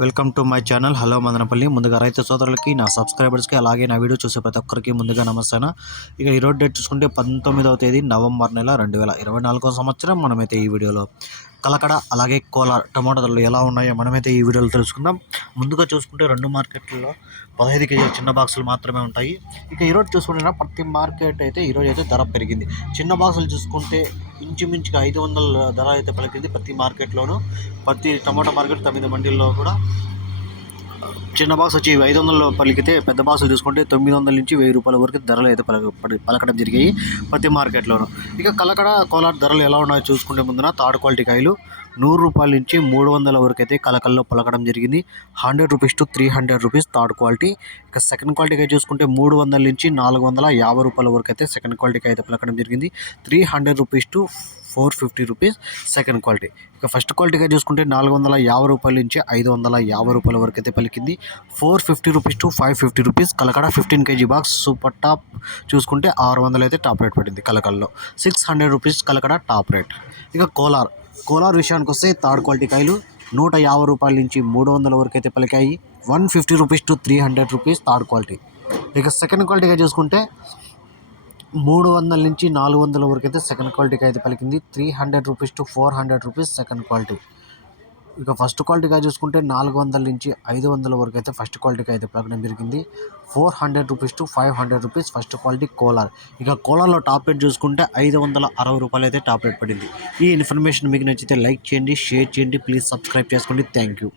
Welcome to my channel. Hello Madanapalle. ముందుగా రైతు సోదరులకి నా సబ్స్క్రైబర్స్కి అలాగే నా వీడియో చూసే ప్రతి ఒక్కరికి ముందుగా నమస్తేనా ఇక ఈ రోజు డేట్ చూసుకుంటే పంతొమ్మిదవ తేదీ నవంబర్ నెల రెండు వేల ఇరవై నాలుగో సంవత్సరం. మనమైతే ఈ వీడియోలో కలకడ అలాగే కోలార్ టమాటా ధరలు ఎలా ఉన్నాయో మనమైతే ఈ వీడియోలో తెలుసుకుందాం. ముందుగా చూసుకుంటే రెండు మార్కెట్లలో పదహైదు కేజీల చిన్న బాక్సులు మాత్రమే ఉంటాయి. ఇక ఈరోజు చూసుకుంటే ప్రతి మార్కెట్ అయితే ఈరోజు అయితే ధర పెరిగింది. చిన్న బాక్సులు చూసుకుంటే ఇంచుమించుగా ఐదు వందల ధర అయితే పలికింది ప్రతి మార్కెట్లోనూ. ప్రతి టమాటా మార్కెట్ తొమ్మిది మండీల్లో కూడా చిన్న బాక్స్ వచ్చి ఐదు వందలు పలికితే పెద్ద బాక్సులు చూసుకుంటే తొమ్మిది వందల నుంచి వెయ్యి రూపాయల వరకు ధరలు అయితే పలక పలకడం జరిగాయి ప్రతి మార్కెట్లోనూ. ఇక కలకడ కోలాట్ ధరలు ఎలా ఉన్నాయో చూసుకుంటే ముందున థర్డ్ క్వాలిటీ కాయలు నూరు రూపాయల నుంచి మూడు వందల వరకు అయితే కలకల్లో పలకడం జరిగింది. Hundred rupees to three hundred rupees third quality. ఇక సెకండ్ క్వాలిటీకి చూసుకుంటే మూడు వందల నుంచి నాలుగు వందల యాభై రూపాయల వరకు అయితే సెకండ్ క్వాలిటీకి అయితే పలకడం జరిగింది. Three hundred rupees to four fifty rupees second quality. ఇక ఫస్ట్ క్వాలిటీగా చూసుకుంటే నాలుగు వందల యాభై రూపాయల నుంచి ఐదు వందల యాభై రూపాయల వరకు అయితే పలికింది. Four fifty rupees to five fifty rupees Kalakada fifteen KG box super top చూసుకుంటే ఆరు వందలు అయితే టాప్ రేట్ పడింది కలకల్లో six hundred rupees Kalakada top rate. ఇక కోలార్ కోలార్ విషయానికి వస్తే థర్డ్ క్వాలిటీ కాయలు నూట యాభై రూపాయల నుంచి మూడు వందల వరకు అయితే పలికాయి. One fifty rupees to three hundred rupees third quality. ఇక సెకండ్ క్వాలిటీగా చూసుకుంటే మూడు వందల నుంచి నాలుగు వందల వరకు అయితే సెకండ్ క్వాలిటీకి అయితే పలికింది. Three hundred rupees to four hundred rupees second quality. ఇక ఫస్ట్ క్వాలిటీగా చూసుకుంటే నాలుగు వందల నుంచి ఐదు వందల వరకు అయితే ఫస్ట్ క్వాలిటీకి అయితే పలకడం జరిగింది. Four hundred rupees to five hundred rupees first quality Kolar ఇక కోలార్లో టాప్ రేట్ చూసుకుంటే ఐదు వందల అరవై రూపాయలు అయితే టాప్ రేట్ పడింది. ఈ ఇన్ఫర్మేషన్ మీకు నచ్చితే లైక్ చేయండి షేర్ చేయండి ప్లీజ్ సబ్స్క్రైబ్ చేసుకోండి. Thank you